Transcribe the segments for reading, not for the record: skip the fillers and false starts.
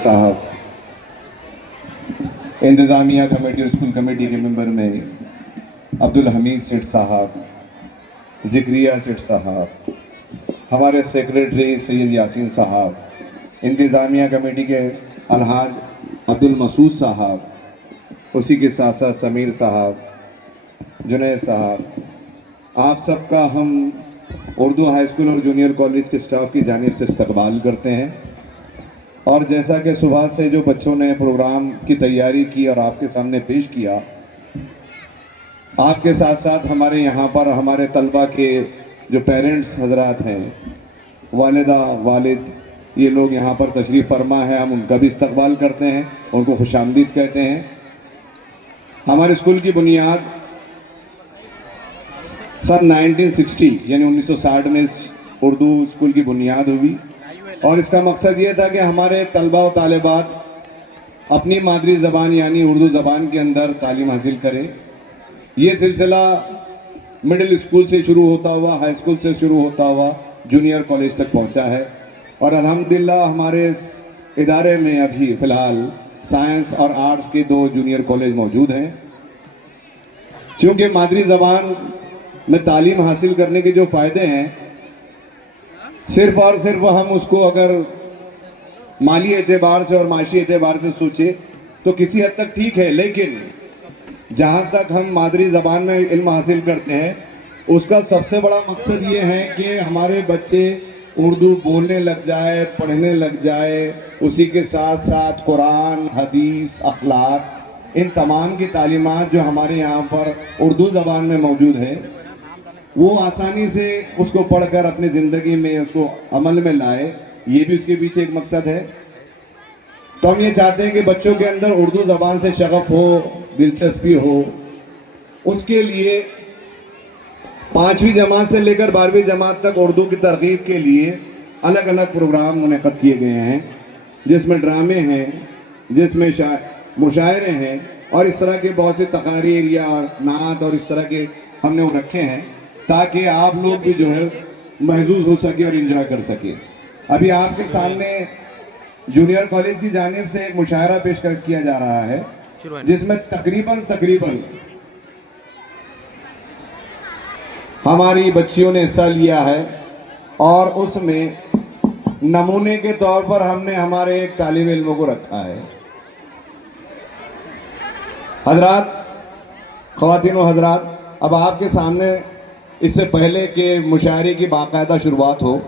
साहब, इंतज़ामिया कमेटी और school committee के मेंबर में अब्दुल हमीद सेठ साहब, ज़िक्रिया सेठ साहब, हमारे सेक्रेटरी सैयद यासीन साहब, इंतज़ामिया कमेटी के अलहाज अब्दुल मसूद साहब, उसी के साथ साथ समीर साहब, जुनैद साहब, आप सबका हम उर्दू हाई स्कूल और जूनियर कॉलेज के स्टाफ की जानिब से इस्तकबाल करते हैं। और जैसा कि सुबह से जो बच्चों ने प्रोग्राम की तैयारी की और आपके सामने पेश किया, आपके साथ साथ हमारे यहाँ पर हमारे तलबा के जो पेरेंट्स हजरात हैं, वालिदा वालिद, ये लोग यहाँ पर तशरीफ़ फरमा है, हम उनका भी इस्तकबाल करते हैं, उनको खुशामदीद कहते हैं। हमारे स्कूल की बुनियाद सन 1960 यानी 1960 में उर्दू स्कूल की बुनियाद हुई और इसका मकसद ये था कि हमारे तलबा और तालिबात अपनी मादरी ज़बान यानी उर्दू ज़बान के अंदर तालीम हासिल करें। ये सिलसिला मिडिल स्कूल से शुरू होता हुआ, हाई स्कूल से शुरू होता हुआ जूनियर कॉलेज तक पहुंचा है और अल्हम्दुलिल्लाह हमारे इस इदारे में अभी फ़िलहाल साइंस और आर्ट्स के 2 जूनियर कॉलेज मौजूद हैं। चूँकि मादरी ज़बान में तालीम हासिल करने के जो फ़ायदे हैं, सिर्फ और सिर्फ हम उसको अगर माली एतबार से और माशी एतबार से सोचे तो किसी हद तक ठीक है, लेकिन जहाँ तक हम मादरी ज़बान में इल्म हासिल करते हैं उसका सबसे बड़ा मकसद ये है कि हमारे बच्चे उर्दू बोलने लग जाए, पढ़ने लग जाए, उसी के साथ साथ कुरान, हदीस, अखलाक, इन तमाम की तालीमात जो हमारे यहाँ पर उर्दू ज़बान में मौजूद है वो आसानी से उसको पढ़कर अपनी ज़िंदगी में उसको अमल में लाए। ये भी उसके पीछे एक मकसद है। तो हम ये चाहते हैं कि बच्चों के अंदर उर्दू ज़बान से शगफ़ हो, दिलचस्पी हो। उसके लिए 5वीं जमात से लेकर 12वीं जमात तक उर्दू की तरगीब के लिए अलग अलग प्रोग्राम मुनक़्क़द किए गए हैं, जिसमें ड्रामे हैं, जिसमें मुशायरे हैं और इस तरह के बहुत से तकारीर या नात और इस तरह के हमने वो रखे हैं ताकि आप लोग भी जो है महसूस हो सके और एंजॉय कर सके। अभी आपके सामने जूनियर कॉलेज की जानिब से एक मुशायरा पेश किया जा रहा है जिसमें तकरीबन हमारी बच्चियों ने हिस्सा लिया है और उसमें नमूने के तौर पर हमने हमारे एक तालिब इल्म को रखा है। हजरात, ख़वातीन व हजरात, अब आपके सामने इससे पहले कि मुशायरे की बाकायदा शुरुआत हो,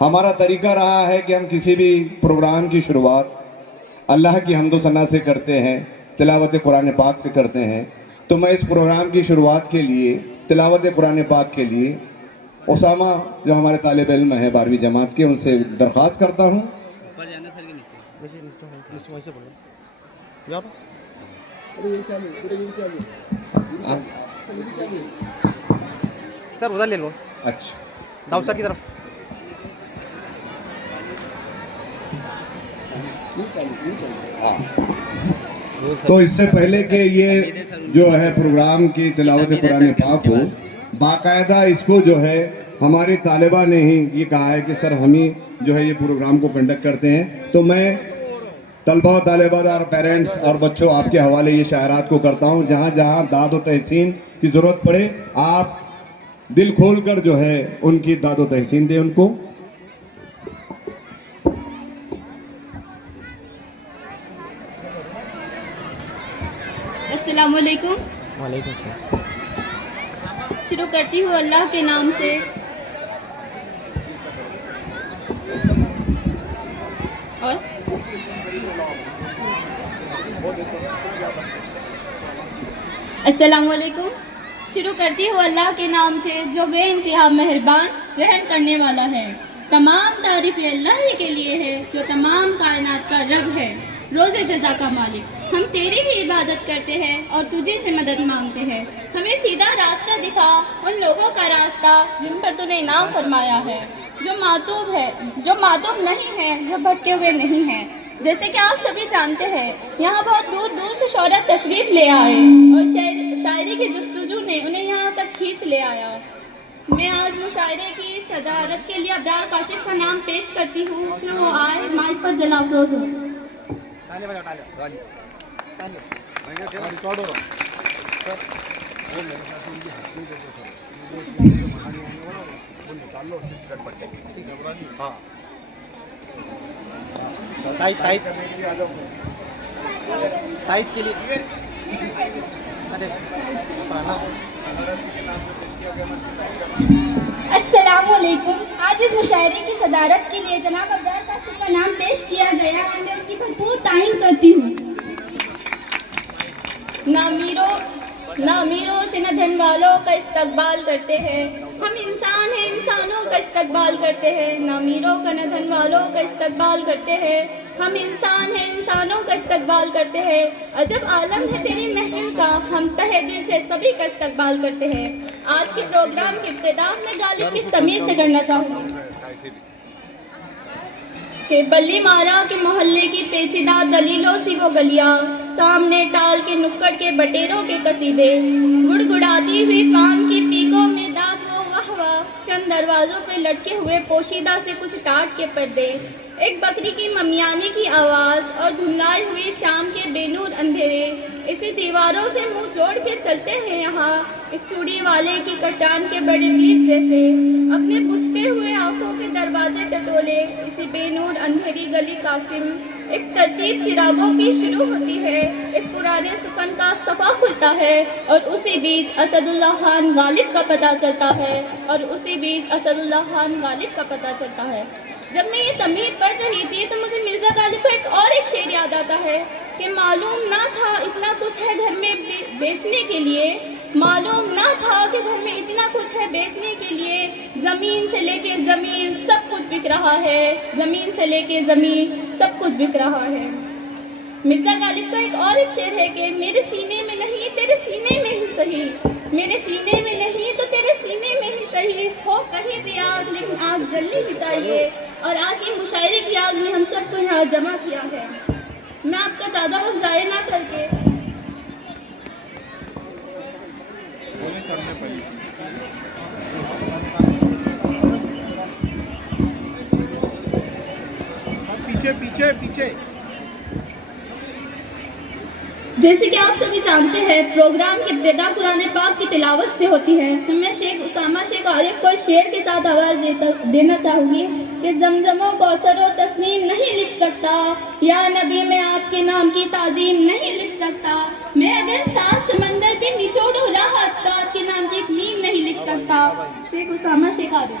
हमारा तरीका रहा है कि हम किसी भी प्रोग्राम की शुरुआत अल्लाह की हम्द व सना से करते हैं, तिलावत कुरान पाक से करते हैं। तो मैं इस प्रोग्राम की शुरुआत के लिए तिलावत कुरान पाक के लिए उसामा जो हमारे तालिब इल्म है 12वीं जमात के, उनसे दरख्वास्त करता हूँ। सर उधर ले लो। अच्छा, दाऊद सर की तरफ। तो इससे पहले कि ये जो है प्रोग्राम की तिलावत कुरान पाक हो, बाकायदा इसको जो है हमारी तालिबा ने ही ये कहा है कि सर हम ही जो है ये प्रोग्राम को कंडक्ट करते हैं। तो मैं तलबा तालिबात और पेरेंट्स और बच्चों आपके हवाले ये शायरात को करता हूँ। जहाँ जहाँ दाद व तहसीन की ज़रूरत पड़े आप दिल खोल कर जो है उनकी दाद व तहसीन दें उनको। अस्सलाम वालेकुम। वालेकुम सलाम। शुरू करती हूँ अल्लाह के नाम से। और अस्सलाम वालेकुम। शुरू करती हूँ अल्लाह के नाम से जो बेइंतहा मेहरबान रहम करने वाला है। तमाम तारीफ़ अल्लाह ही के लिए है जो तमाम कायनात का रब है, रोज़े जज़ा का मालिक। हम तेरी ही इबादत करते हैं और तुझे से मदद मांगते हैं। हमें सीधा रास्ता दिखा, उन लोगों का रास्ता जिन पर तूने इनाम फरमाया है, जो मातूब है, जो मातूब नहीं है, जो भटके हुए नहीं हैं। जैसे कि आप सभी जानते हैं, यहाँ बहुत दूर दूर से शौहरत तशरीफ़ ले आए और शायरी की जस्तजू ने उन्हें यहाँ तक खींच ले आया। मैं आज मुशायरे की सदारत के लिए अब्रार काशिफ का नाम पेश करती हूँ। वो आए माइक पर जनाब रोज़। ताली बजाओ, ताली। ताली। हाँ। ताइट के लिए। अरे अस्सलामुअलैकुम। आज इस मुशायरे की सदारत के लिए जनाब अब्दार कासिम का नाम पेश किया गया और मैं उनकी भरपूर तारीफ करती हूँ। ना अमीरों से न धन वालों का इस्तकबाल करते हैं, हम इंसान हैं, इंसानों का इस्तकबाल करते हैं। ना अमीरों का न धन वालों का इस्तकबाल करते हैं, हम इंसान हैं, इंसानों का इस्तकबाल करते हैं। अजब आलम है तेरी महफिल का, हम तहे दिल से सभी का इस्तकबाल करते हैं। आज के प्रोग्राम की इब्तिदा मैं गालिब की तमीज़ से करना चाहूँगी कि बल्ली मारा के मोहल्ले की पेचीदा दलीलों सी वो गलियाँ, सामने टाल के नुक्कड़ के बटेरों के कसीदे, गुड़गुड़ाती हुई पान की पीकों में दाग वो वाहवा, चंद दरवाजों पे लटके हुए पोशीदा से कुछ टाट के पर्दे, एक बकरी की ममियाने की आवाज़ और धुंधलाए हुए शाम के बेनूर अंधेरे। इसी दीवारों से मुंह जोड़ के चलते हैं यहाँ, एक चूड़ी वाले की कटान के बड़े बीज जैसे, अपने बुझते हुए आंखों के दरवाजे टटोले। इसी बेनूर अंधेरी गली कासिम, एक तरतीब चिरागों की शुरू होती है, एक पुराने सुकन का सफ़ा खुलता है और उसी बीच असदुल्लाह खान गालिब का पता चलता है जब मैं ये तमीर पढ़ रही थी तो मुझे मिर्ज़ा गालिब का एक शेर याद आता है कि मालूम ना था इतना कुछ है घर में बेचने के लिए, मालूम ना था कि घर में इतना कुछ है बेचने के लिए। ज़मीन से लेके ज़मीर सब कुछ बिक रहा है, ज़मीन से लेके ज़मीर सब कुछ बिक रहा है। मिर्ज़ा गालिब का एक शेर है कि मेरे सीने में नहीं तेरे सीने में ही सही, मेरे सीने में नहीं तो तेरे सीने में ही सही, हो कहीं भी आग लेकिन आग जलनी ही चाहिए। और आज ये मुशायरे की आग ने हम सबको यहाँ जमा किया है। मैं आपका ज़्यादा वक्त ज़ाया ना करके पीछे। जैसे कि आप सभी जानते हैं प्रोग्राम की इब्तिदा कुरान पाक की तिलावत से होती है, तो मैं शेख उसामा शेख आरिफ को शेर के साथ आवाज़ देना चाहूँगी कि ज़मज़मो कौसर और तस्नीम नहीं लिख सकता, या नबी मैं आपके नाम की ताज़ीम नहीं लिख सकता, मैं अगर 7 समंदर भी निचोड़ूं राहत तो आपके नाम की एक नीम नहीं लिख सकता। शेख उसामा शेख आरिफ।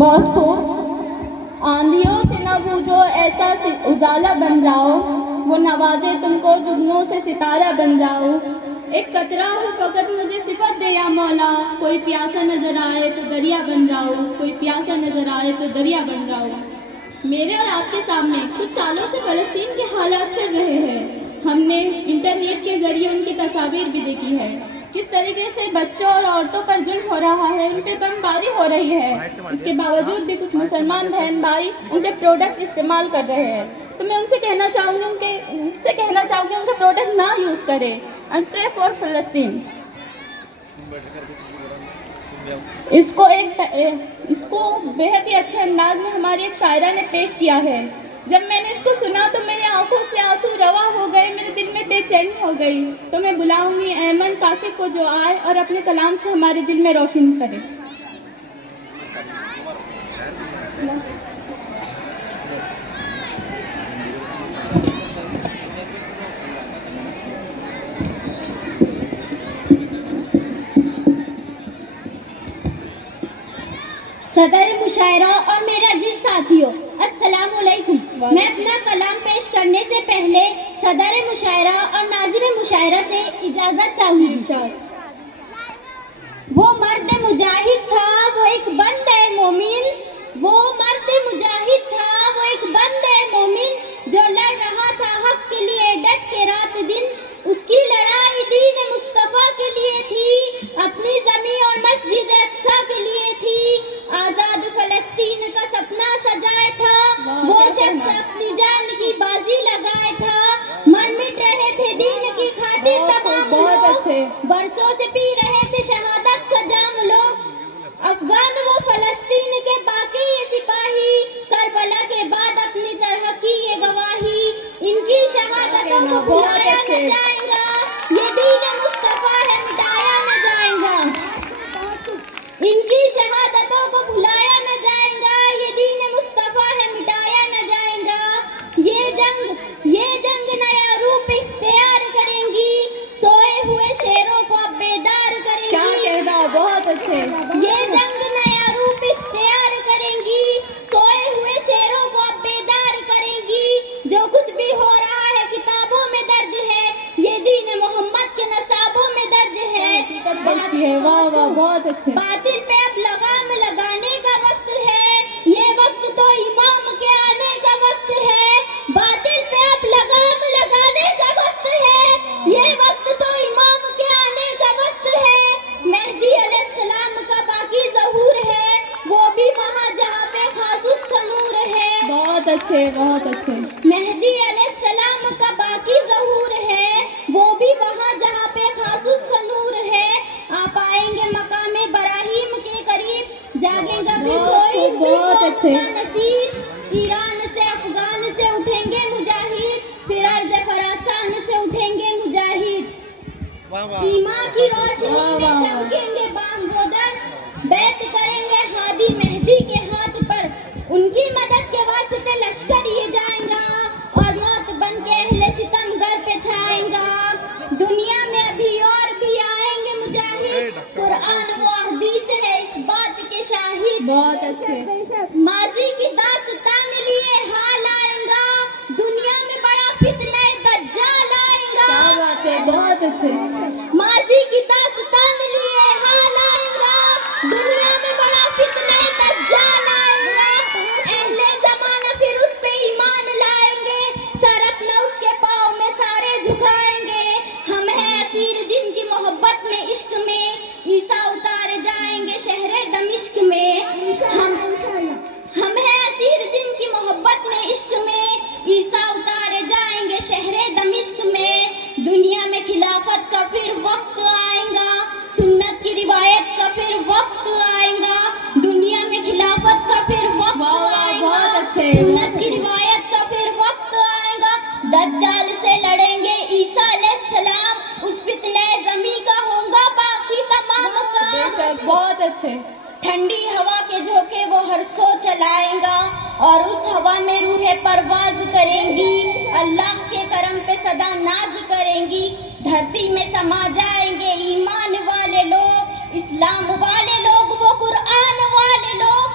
बहुत खूब। आंधियों से न बूझो ऐसा उजाला बन जाओ, वो नवाजे तुमको जुगनों से सितारा बन जाओ। एक कतरा हूँ फकत मुझे सिफत दे या मौला, कोई प्यासा नजर आए तो दरिया बन जाओ, कोई प्यासा नजर आए तो दरिया बन जाओ। मेरे और आपके सामने कुछ सालों से फ़लस्तीन के हालात चल रहे हैं। हमने इंटरनेट के जरिए उनकी तस्वीर भी देखी है, किस तरीके से बच्चों और औरतों पर जुल्म हो रहा है, उन पे बमबारी हो रही है। इसके बावजूद भी कुछ मुसलमान बहन भाई उनके प्रोडक्ट इस्तेमाल कर रहे हैं। तो मैं उनसे कहना चाहूँगी उनके प्रोडक्ट ना यूज़ करें। एंड प्रे फॉर फ़लस्तीन। इसको बेहद ही अच्छे अंदाज में हमारी एक शायरा ने पेश किया है। जब मैंने इसको सुना तो मेरी आंखों से आंसू रवा हो गए, मेरे दिल में बेचैनी हो गई। तो मैं बुलाऊंगी अहमद काशिफ को जो आए और अपने कलाम से हमारे दिल में रोशन करे। सदर मुशायरा और मेरे अजीज साथियों, अस्सलाम वालेकुम। मैं अपना कलाम पेश करने से पहले सदर मुशायरा और नाज़िर मुशायरा से इजाज़त चाहूँगी। वो मर्द मुजाहिद था, वो एक बंद है मोमिन। वो मर्द मुजाहिद था, वो एक बंद है मोमिन, जो लड़ रहा था हक के लिए डट के रात दिन। उसकी लड़ाई दीन मुस्तफ़ा के लिए थी, अपनी ज़मीं और मस्जिद अक्सा के लिए थी। आज़ाद फ़लस्तीन का सपना सजाए था, वो शख्स अपनी जान की बाजी लगाए था। मन मिट रहे थे दीन की खातिर तमाम लोग, बरसों से पी रहे थे शहादत का जाम लोग। अफगान वो फ़लस्तीन के बाकी ये सिपाही, करबला के बाद अपनी तरह की ये गवाही। इनकी शहादतों को भुलाया न जाएगा, ये दीन मुस्तफ़ा है मिटाया न जाएगा। इनकी शहादतों को भुलाया न जाएगा, ये दीन मुस्तफ़ा है मिटाया न जाएगा। ये जंग नया रूप इख्तियार करेंगी, सोए हुए शेरों को अब बेदार करेंगी। क्या कहना, बहुत अच्छे। ये जंग नया रूप इख्तियार करेंगी, सोए हुए शेरों को अब बेदार करेंगी। जो कुछ भी हो रहा है किताबों में दर्ज है, ये दीन मोहम्मद के नसाबों में दर्ज है। वाह वाह, बहुत अच्छे। बातिल पे अब लगाम लगाने का वक्त है, ये वक्त तो इमाम के आने का वक्त है। बातिल पे अब लगाम लगाने का वक्त है, ये वक्त तो इमाम के आने का वक्त है। मेहदी अलैहिस्सलाम का बाकी ज़हूर है, वो भी वहाँ जहाँ पे खासूस का नूर है। बहुत अच्छे, बहुत अच्छे। मेहदी अलैहिस्सलाम का बाकी ज़हूर है, वो भी वहाँ जहाँ पे खासूस का नूर है। आप आएंगे मकामे बराहीम के करीब, जागेगा फिर सोई हुई नसीब। ईरान से अफगान से उठेंगे मुजाहिद, फिर अर्ज़ ख़ुरासान से उठेंगे मुजाहिद। सीमा की रोशनी में चमकेंगे बांगोदर, बैत करेंगे हादी मेहदी के हाथ पर। उनकी मदद के वास्ते लश्कर ये जाएगा, और मौत बन के अहले सितमगर पे छाएगा। दुनिया में अभी और भी आएंगे मुजाहिद, कुरान वो हदीस है इस बात के शाहिद। बहुत अच्छे। माजी की दास्तान लिए हाल आएगा, दुनिया में बड़ा फितना दज्जाल आएगा। क्या बात है, बहुत अच्छे। माजी की दास्तान लिए हाल आएगा, दुनिया में बड़ा फितना दज्जाल आएगा। अहले ज़माना फिर उस पे ईमान लाएंगे, सर अपना उसके पाँव में सारे झुकाएंगे। हम हैं असीर जिनकी मोहब्बत में इश्क में, ईसा उतारे जाएंगे शहरे दमिश्क में। हम हैं असीर जिनकी मोहब्बत में इश्क में, ईसा उतारे जाएंगे शहरे दमिश्क में। दुनिया में खिलाफत का फिर वक्त आएगा, सुन्नत की रिवायत का फिर वक्त आएगा। दुनिया में खिलाफत का फिर वक्त आएगा, सुन्नत की रिवायत का फिर वक्त आएगा। दज्जाल से लड़ेंगे ईसा अलैहिस्सलाम, उस फितने ज़मी का होगा बाकी तमाम काम। बेशक, बहुत अच्छे। ठंडी हवा के झोंके वो हर सो चलाएगा, और उस हवा में रूहें परवाज करेंगी। अल्लाह के करम पे सदा नाज करेंगी। धरती में समा जाएंगे ईमान वाले लोग, इस्लाम वाले लोग, वो कुरान वाले लोग।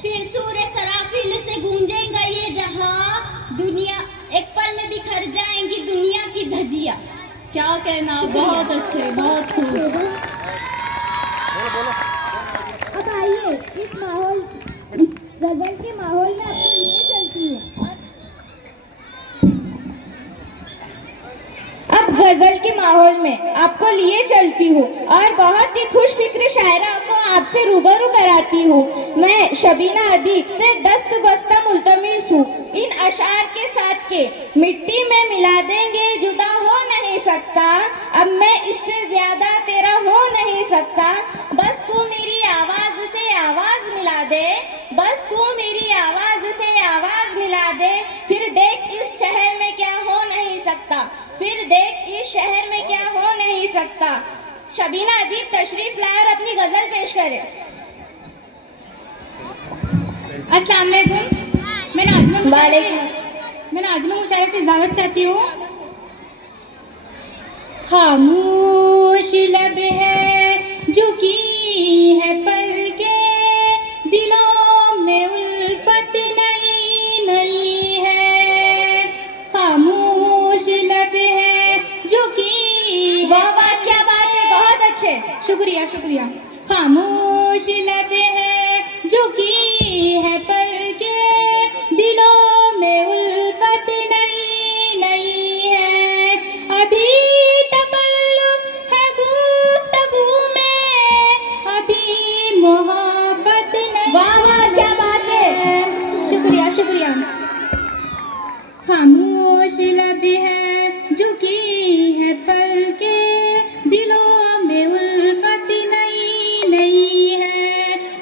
फिर सूरे सराफिल से गूंजेगा ये जहां, दुनिया एक पल में बिखर जाएंगी दुनिया की धजिया। क्या कहना, बहुत अच्छे, बहुत खूब। अब आइए इस गजल के माहौल में आपको लिए चलती हूँ। अब गजल के माहौल में आपको लिए चलती हूँ और बहुत ही खुश फिक्र शायरा को आपसे रूबरू कराती हूँ। मैं शबीना अदीक से दस्त बस्ता मुल्तमिस हूँ। इन अशार के साथ के मिट्टी में मिला देंगे, जुदा हो नहीं सकता। अब मैं इससे ज्यादा तेरा हो नहीं सकता। बस तू मेरी आवाज से आवाज मिला दे, बस तू मेरी आवाज से आवाज मिला दे, फिर देख इस शहर में क्या हो नहीं सकता, फिर देख इस शहर में क्या हो नहीं सकता। शबीना अदीब तशरीफ लाए और अपनी गजल पेश करे। अस्सलाम वालेकुम। मैं नाज़िमा मुशायरा से इजाज़त चाहती हूँ। खामोश लब है झुकी है पलकें, दिलों में उल्फत नई नई है। खामोश लब है झुकी। वाह वाह, क्या बात है, बहुत अच्छे। शुक्रिया शुक्रिया। खामोश लब है झुकी है पलकें, दिलों में उल्फत नई नई है। अभी तकल्लुफ है गुफ्तगू में, अभी मोहब्बत नहीं। वाह वाह, क्या बात है। शुक्रिया शुक्रिया। खामोश लब है झुकी है पलकें, दिलों में उल्फत नई नई है।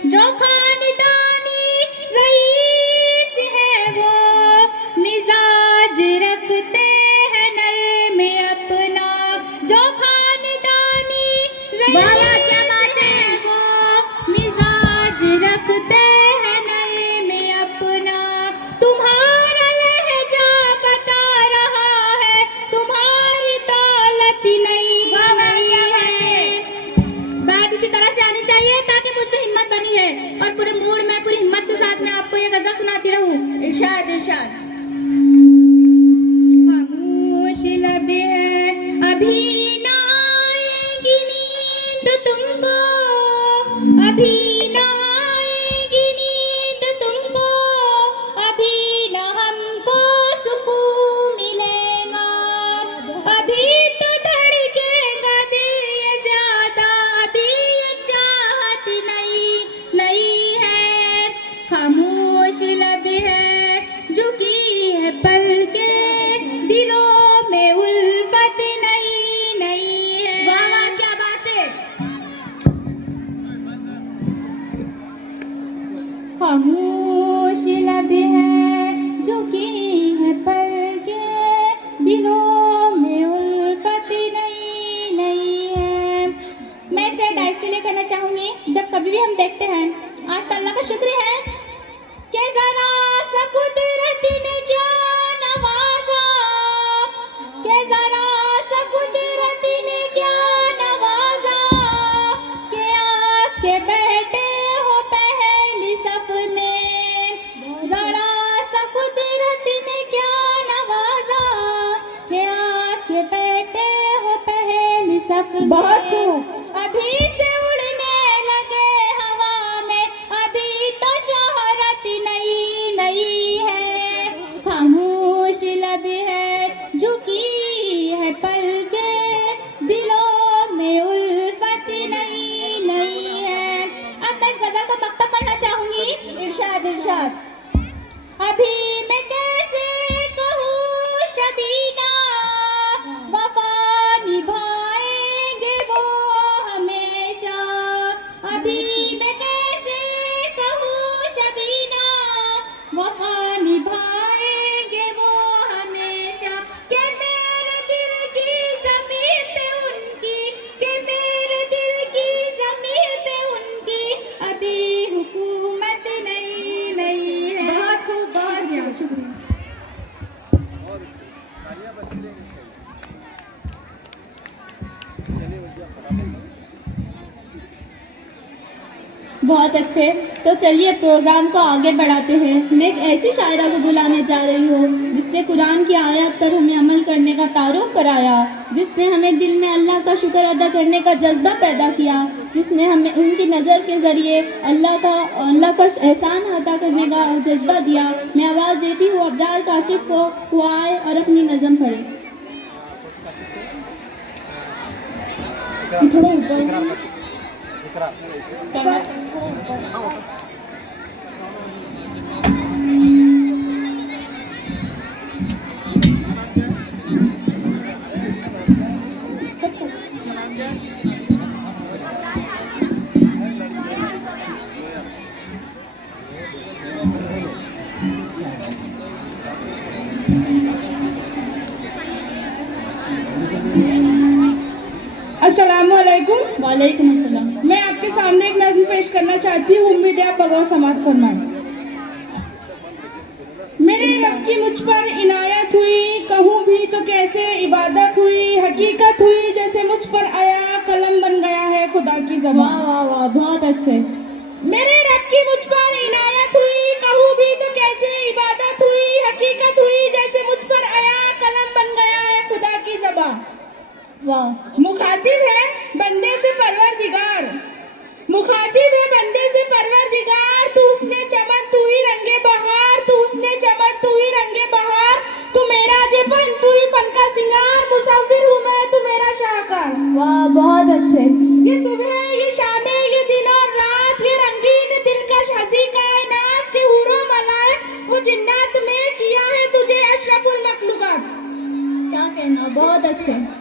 जो खानदानी रईस है वो मिजाज रखते हैं नर्म अपना, जो खानदानी रईस क्या बात है। वो मिजाज रखते हैं नर्म अपना। तुम्हारा लहजा बता रहा है, तुम्हारी दौलत नहीं है। बात इसी तरह से आनी चाहिए ताकि मुझ में हिम्मत बनी है और पूरे मूड में पूरी हिम्मत के साथ मैं आपको ये गजल सुनाती रहूं। इरशाद इरशाद। खामोश लब है अभी ना आएगी नींद तुमको, अभी ना आएगी नींद तुमको, अभी ना हमको सुकून मिलेगा, अभी तो धड़केगा दिल ये ज्यादा, अभी ये चाहत नहीं नहीं है। खामोश लब है झुकी है पलकें, दिलों में उल्फत नई नई है। वाह वाह, क्या बात है। खामोश लब है झुकी है पलकें, दिलों में उल्फत नई नई है। मैं एक शेर डाइस के लिए कहना चाहूंगी। जब कभी भी हम देखते हैं, आज तो अल्लाह का शुक्र है कि जरा सा कुदरत ने क्या नवाजा, कि जरा सा कुदरत ने क्या नवाजा, कि आके बैठे हो पहली सफ में, जरा सा कुदरत ने क्या नवाजा, कि आके बैठे हो पहली सफ में। बहुत खूब। अभी से उड़ने लगे हवा में, अभी तो शोहरत नई नई है। खामोश लब है झुकी है पलकें, दिलों में उल्फत नई नई है। अब मैं इस गजल का मक्तब पढ़ना चाहूंगी। इरशाद इरशाद। अभी मैं कैसे कहूँ शबीना, वफा निभाएंगे वो हमेशा। अभी मैं कैसे कहूँ शबीना, वफा निभाएंगे वो हमेशा। कि मेरे दिल की ज़मीं पे उनकी, कि मेरे दिल की ज़मीं पे उनकी अभी हुकूमत नहीं नहीं है। बहुत खूब, बहुत शुक्रिया शुक्रिया। बहुत अच्छे। तो चलिए प्रोग्राम को आगे बढ़ाते हैं। मैं एक ऐसी शायरा को बुलाने जा रही हूँ जिसने कुरान की आयत पर हमें अमल करने का तारुफ कराया, जिसने हमें दिल में अल्लाह का शुक्र अदा करने का जज्बा पैदा किया, जिसने हमें उनकी नज़र के ज़रिए अल्लाह का एहसान अदा करने का जज्बा दिया। मैं आवाज़ देती हूँ अब्रार काशिफ को, वो आए और अपनी नज़म पढ़े। वालेकुम अस्सलाम। मैं आपके सामने एक नज़्म पेश करना चाहती हूँ, उम्मीद है आप बगौर समाअत फरमाएं। मेरे रब की मुझ पर इनायत हुई, कहूँ भी तो कैसे इबादत हुई, हकीकत हुई जैसे मुझ पर आया, कलम बन गया है खुदा की वाह ज़बान। वाह वाह, बहुत अच्छे। मेरे रब की मुझ पर इनायत हुई, कहूँ भी तो कैसे इबादत हुई, हकीकत हुई जैसे मुझ पर आया, कलम बन गया है खुदा की ज़बान। वाह मुखातिब है बंदे से परवरदिगार, मुखातिब है बंदे से परवरदिगार, तू उसने चमन तू ही रंगे बहार, तू उसने चमन तू ही रंगे बहार, तू मेरा जे फन तू ही फन का सिंगार, मुसव्विर हूँ मैं तू मेरा शाहकार। वाह, बहुत अच्छे। ये सुबह ये शाम ये दिन और रात, ये रंगीन दिलकश हंसी कायनात के हूरों मलाइक वो जिन्नात में किया है तुझे अशरफुल मखलूकात। क्या कहना, बहुत अच्छे।